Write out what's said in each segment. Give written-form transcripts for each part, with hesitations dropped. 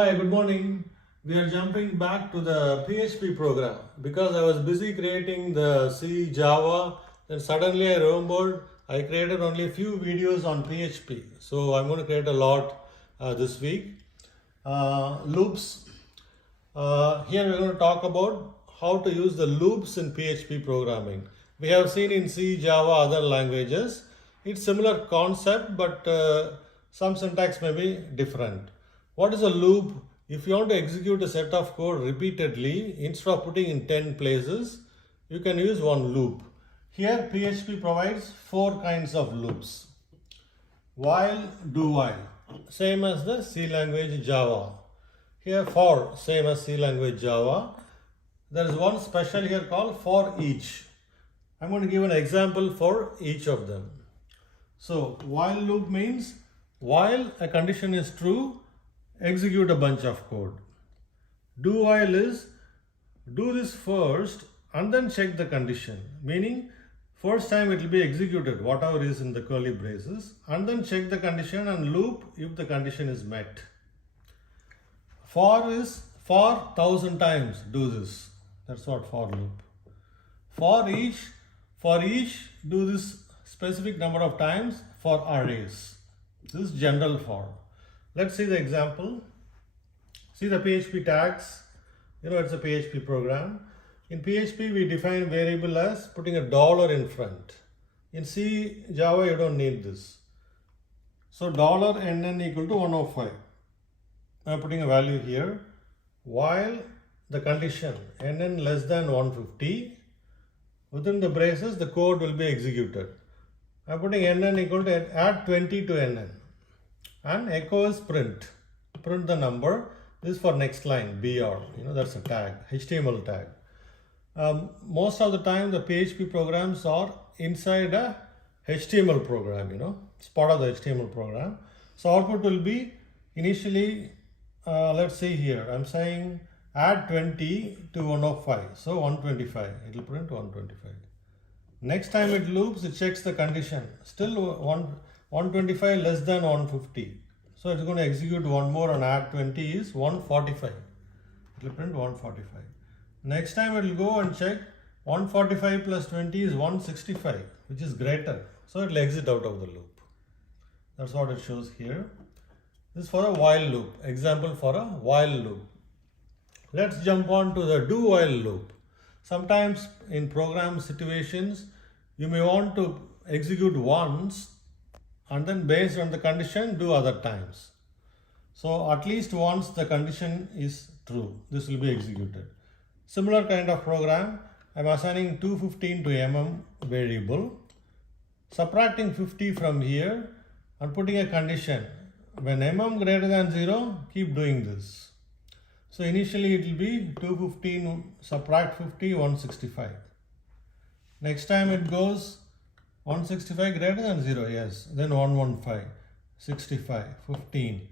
Hi, good morning. We are jumping back to the PHP program because I was busy creating the C Java. Then suddenly I remembered I created only a few videos on PHP. So I'm going to create a lot this week. Loops. Here we're going to talk about how to use the loops in PHP programming. We have seen in C, Java, other languages. It's similar concept, but some syntax may be different. What is a loop? If you want to execute a set of code repeatedly, instead of putting in 10 places, you can use one loop. Here PHP provides 4 kinds of loops. While, do while, same as the C language Java. Here for, same as C language Java. There is one special here called for each. I'm going to give an example for each of them. So while loop means while a condition is true, execute a bunch of code. Do while is do this first and then check the condition, meaning first time it will be executed whatever is in the curly braces and then check the condition and loop if the condition is met. For is for 1000 times do this. That's what for loop. For each do this specific number of times for arrays. This is general for. Let's see the example. See the PHP tags. It's a PHP program. In PHP, we define variable as putting a dollar in front. In C, Java, you don't need this. So $nn equal to 105. I'm putting a value here. While the condition nn less than 150, within the braces, the code will be executed. I'm putting nn equal to add 20 to nn. And echo is print the number. This is for next line, br, that's a tag, HTML tag. Most of the time the PHP programs are inside a HTML program, it's part of the HTML program. So output will be initially, let's see here, I'm saying add 20 to 105, so 125, it will print 125. Next time it loops, it checks the condition, still 125 less than 150. So it's going to execute one more and add 20 is 145. It will print 145. Next time it will go and check 145 plus 20 is 165, which is greater. So it will exit out of the loop. That's what it shows here. This is for a while loop. Example for a while loop. Let's jump on to the do while loop. Sometimes in program situations, you may want to execute once and then based on the condition do other times. So at least once the condition is true, this will be executed. Similar kind of program, I'm assigning 215 to variable, subtracting 50 from here and putting a condition. When greater than 0, keep doing this. So initially it will be 215 subtract 50, 165. Next time it goes 165 greater than 0, yes. Then 115, 65, 15.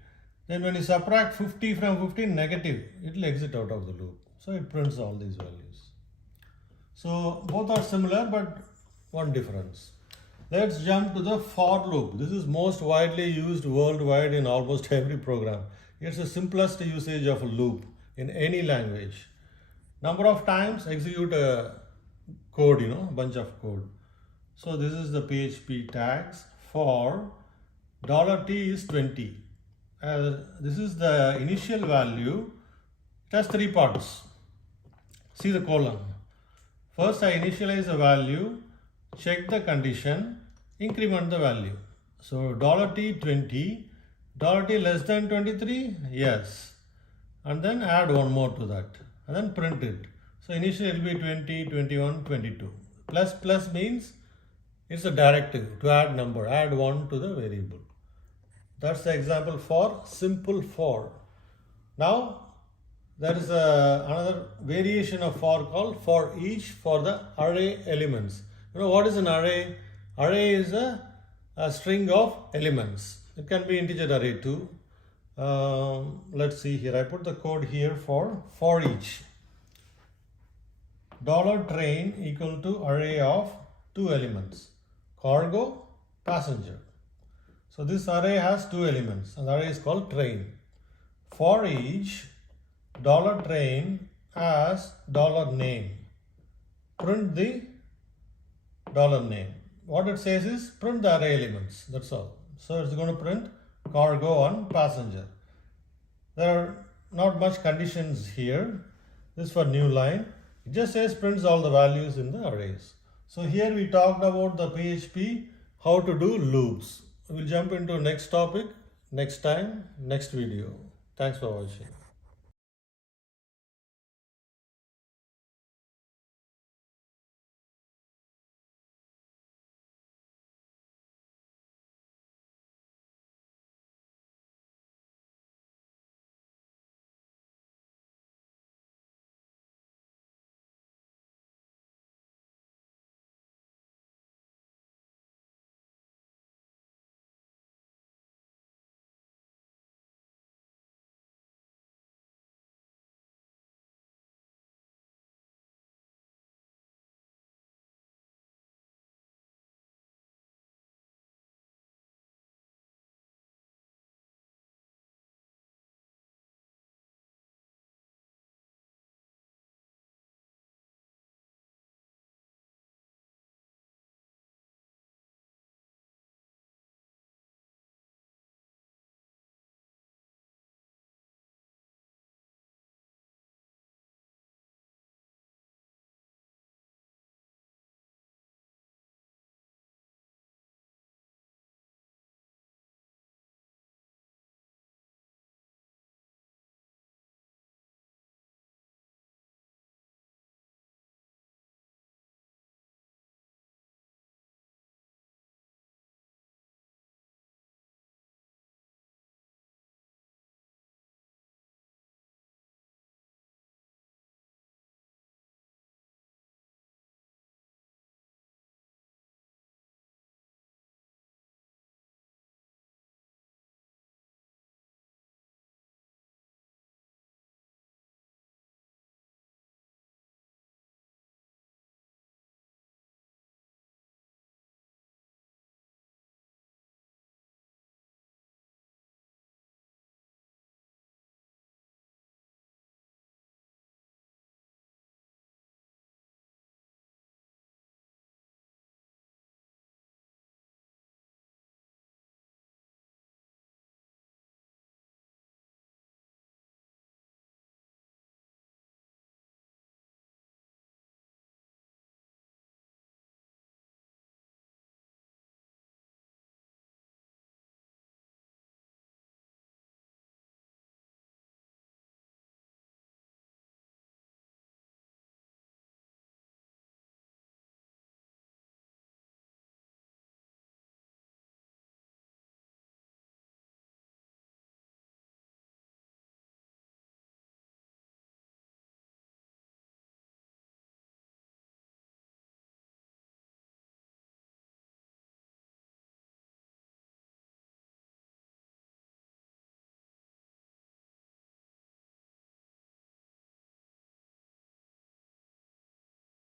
Then when you subtract 50 from 15, negative, it will exit out of the loop. So it prints all these values. So both are similar, but one difference. Let's jump to the for loop. This is most widely used worldwide in almost every program. It's the simplest usage of a loop in any language. Number of times execute a code, a bunch of code. So this is the PHP tags for $t is 20. This is the initial value. It has 3 parts. See the column. First I initialize a value, check the condition, increment the value. So $t 20, $t less than 23, yes. And then add one more to that and then print it. So initially it will be 20, 21, 22. Plus means it's a directive to add number, add 1 to the variable. That's the example for simple for. Now there is another variation of for called for each for the array elements. What is an array? Array is a string of elements. It can be integer array too. Let's see here. I put the code here for each. $train equal to array of 2 elements. Cargo, passenger. So this array has 2 elements and the array is called train. For each $train as $name, print the $name. What it says is print the array elements. That's all. So it's going to print cargo and passenger. There are not much conditions here. This is for new line. It just says prints all the values in the arrays. So here we talked about the PHP, how to do loops. We'll jump into next topic next time, next video. Thanks for watching.